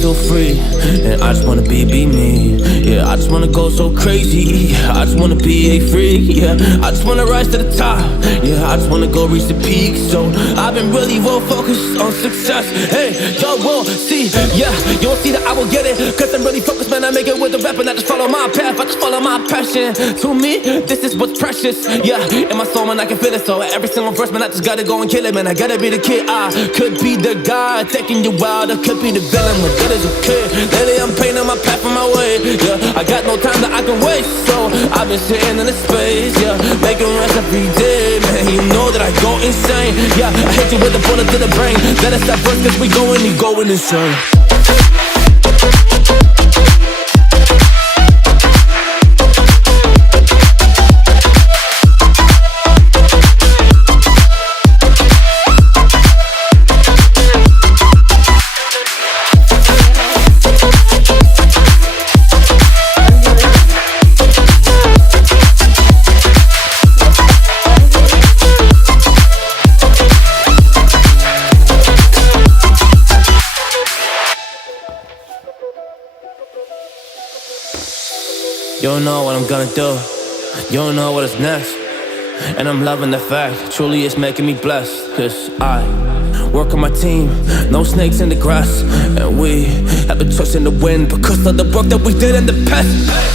Feel free, and I just wanna be me. Yeah, I just wanna go so crazy. I just wanna be a freak. Yeah, I just wanna rise to the top. Yeah, I just wanna go reach the peak. So I've been really well focused on success. Hey, y'all will see. Yeah, you won't see that I will get it, cause I'm really focused, man. I make it with the rap and I just follow my path. I just follow my passion. To me, this is what's precious. Yeah, in my soul, man, I can feel it. So every single verse, man, I just gotta go and kill it, man. I gotta be the kid. I could be the guy taking you wild. I could be the villain with good as a kid. Lately I'm painting my path on my way. Yeah, I got no time that I can waste. So I've been sitting in the space. Yeah, making rest every day. Man, you know that I go insane. Yeah, I hit you with a bullet to the brain. Let us stop first cause we going insane. You don't know what I'm gonna do. You don't know what is next. And I'm loving the fact, truly it's making me blessed. Cause I work on my team, no snakes in the grass. And we have a trust in the wind because of the work that we did in the past.